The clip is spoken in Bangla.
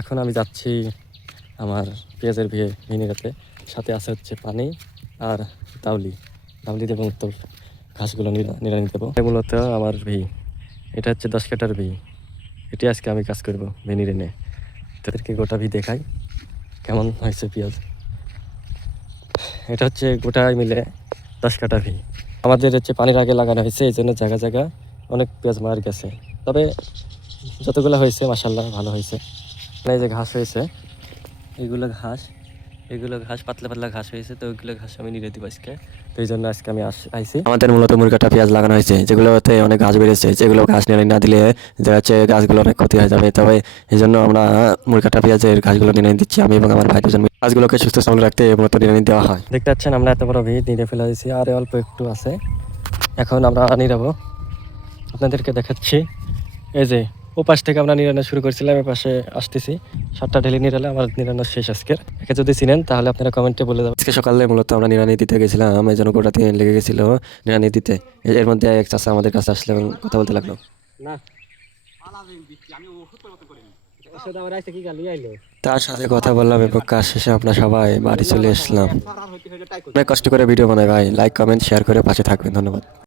এখন আমি যাচ্ছি আমার পেঁয়াজের ভিনেগারতে, সাথে আছে হচ্ছে পানি আর তাউলি দেবো, তো ঘাসগুলো নিড়ানি দেবো। মূলত আমার এটা হচ্ছে 10 কাটার এটি আজকে আমি কাজ করবো নিড়ে নিয়ে। তাদেরকে গোটা দেখাই কেমন হয়েছে পেঁয়াজ। এটা হচ্ছে গোটায় মিলে 10 কাটা আমাদের হচ্ছে পানির আগে লাগানো হয়েছে, এই জন্য জায়গা জায়গা অনেক পেঁয়াজ মার গেছে, তবে যতগুলো হয়েছে মাশাআল্লাহ ভালো হয়েছে। এই যে ঘাস হয়েছে, এগুলো ঘাস পাতলা পাতলা ঘাস হয়েছে, তো ওইগুলো ঘাস আমি নিড়ে দিব আজকে। তো এই জন্য আজকে আমি আইছি। আমাদের মূলত মুরগাটা পেঁয়াজ লাগানো হয়েছে, যেগুলোতে অনেক ঘাস বেড়েছে, যেগুলো ঘাস নিড়ে না দিলে দেখা যাচ্ছে গাছগুলো অনেক ক্ষতি হয়ে যাবে। তবে এই জন্য আমরা মুরগাটা পেঁয়াজের ঘাসগুলো নিড়ে দিচ্ছি, আমি এবং আমার ভাই দুজন। গাছগুলোকে সুস্থ সবল রাখতে মূলত নিড়ে দেওয়া হয়। দেখতে পাচ্ছেন আমরা এত বড় নিড়ে ফেলে দিয়েছি, আর অল্প একটু আছে, এখন আমরা নিড়াবো, আপনাদেরকে দেখাচ্ছি। এই যে ও পাশ থেকে আমরা নিরানো শুরু করছিলাম, এ পাশে আসতেছি। 7টা ঢেলে নিরালে আমার নিরানো শেষ আজকের। একে যদি চিনেন তাহলে আপনারা কমেন্টে বলে দেবেন। আজকে সকালে মূলত আমরা নিরানি দিতে গেছিলাম, এই জন্য গোটা 3 লেগে গেছিল নিরানি দিতে। এর মধ্যে এক চাচা আমাদের কাছে আসলে এবং কথা বলতে লাগলো। তার সাথে কথা বললাম এবং কাজ শেষে আমরা সবাই বাড়ি চলে আসলাম। অনেক কষ্ট করে ভিডিও বানাই ভাই, লাইক কমেন্ট শেয়ার করে পাশে থাকবেন, ধন্যবাদ।